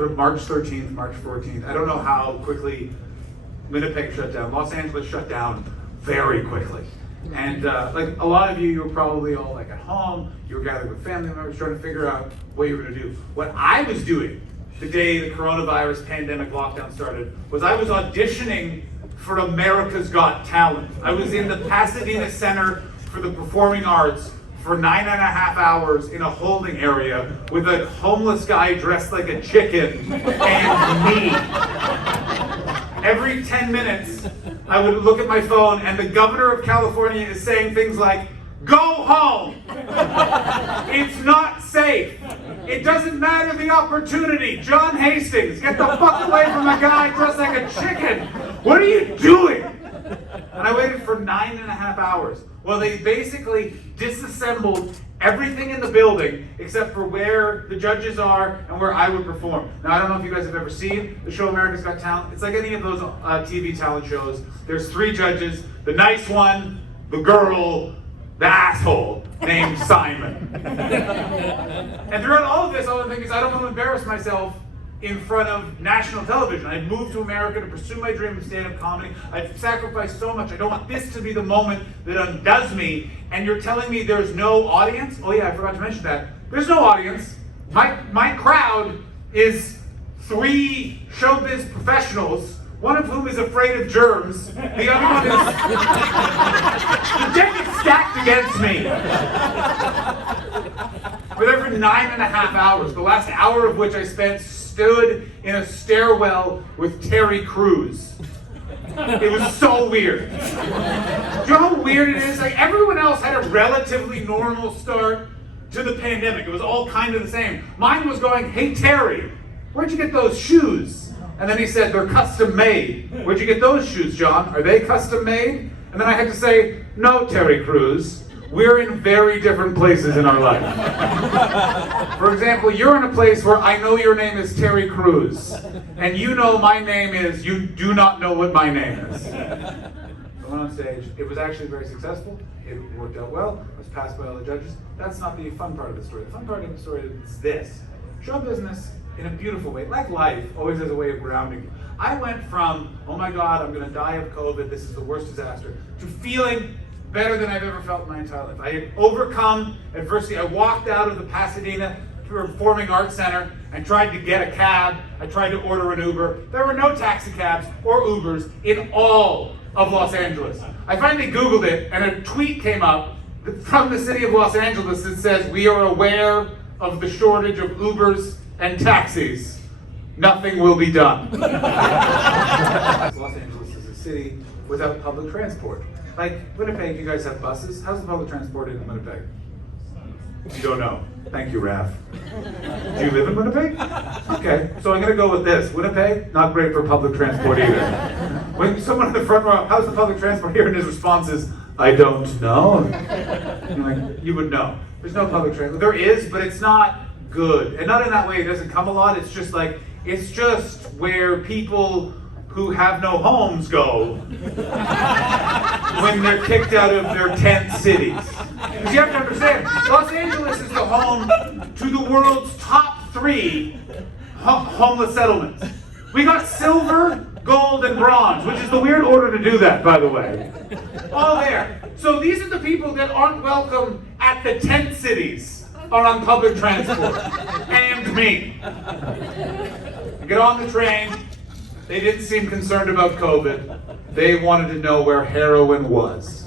sort of March 13th, March 14th. I don't know how quickly Winnipeg shut down. Los Angeles shut down very quickly. And like a lot of you were probably all like at home, you were gathered with family members trying to figure out what you were gonna do. What I was doing the day the coronavirus pandemic lockdown started was I was auditioning for America's Got Talent. I was in the Pasadena Center for the Performing Arts for 9.5 hours in a holding area with a homeless guy dressed like a chicken and me. Every 10 minutes, I would look at my phone and the governor of California is saying things like, "Go home! It's not safe! It doesn't matter the opportunity! John Hastings, get the fuck away from a guy dressed like a chicken! What are you doing?" And I waited for 9.5 hours. Well, they basically disassembled everything in the building except for where the judges are and where I would perform. Now, I don't know if you guys have ever seen the show America's Got Talent. It's like any of those TV talent shows. There's 3 judges, the nice one, the girl, the asshole named Simon. And throughout all of this, all I'm thinking is I don't want to embarrass myself in front of national television. I've moved to America to pursue my dream of stand-up comedy. I've sacrificed so much. I don't want this to be the moment that undoes me. And you're telling me there's no audience? Oh yeah, I forgot to mention that. There's no audience. My crowd is 3 showbiz professionals, one of whom is afraid of germs. The other one is... The deck is stacked against me. For over 9.5 hours, the last hour of which I spent stood in a stairwell with Terry Crews. It was so weird. Do you know how weird it is? Like, everyone else had a relatively normal start to the pandemic. It was all kind of the same. Mine was going, "Hey Terry, where'd you get those shoes?" And then he said, "They're custom made." "Where'd you get those shoes, John? Are they custom made?" And then I had to say, "No, Terry Crews. We're in very different places in our life." For example, you're in a place where I know your name is Terry Crews, and you know my name is, you do not know what my name is. I went on stage. It was actually very successful. It worked out well. I was passed by all the judges. That's not the fun part of the story. The fun part of the story is this. Show business, in a beautiful way, like life, always has a way of grounding you. I went from, oh my God, I'm going to die of COVID, this is the worst disaster, to feeling better than I've ever felt in my entire life. I had overcome adversity. I walked out of the Pasadena Performing Arts Center and tried to get a cab. I tried to order an Uber. There were no taxi cabs or Ubers in all of Los Angeles. I finally Googled it and a tweet came up from the city of Los Angeles that says, "We are aware of the shortage of Ubers and taxis. Nothing will be done." Los Angeles is a city without public transport. Like Winnipeg, you guys have buses. How's the public transport in Winnipeg? You don't know. Thank you, Raph. Do you live in Winnipeg? Okay, so I'm gonna go with this. Winnipeg, not great for public transport either. When someone in the front row, "How's the public transport here?" and his response is, "I don't know." You're like, you would know. There's no public transport. There is, but it's not good. And not in that way, it doesn't come a lot. It's just like, it's just where people who have no homes go when they're kicked out of their tent cities. Because you have to understand, Los Angeles is the home to the world's top 3 homeless settlements. We got silver, gold, and bronze, which is the weird order to do that, by the way. All there. So these are the people that aren't welcome at the tent cities or on public transport. And me. I get on the train. They didn't seem concerned about COVID. They wanted to know where heroin was.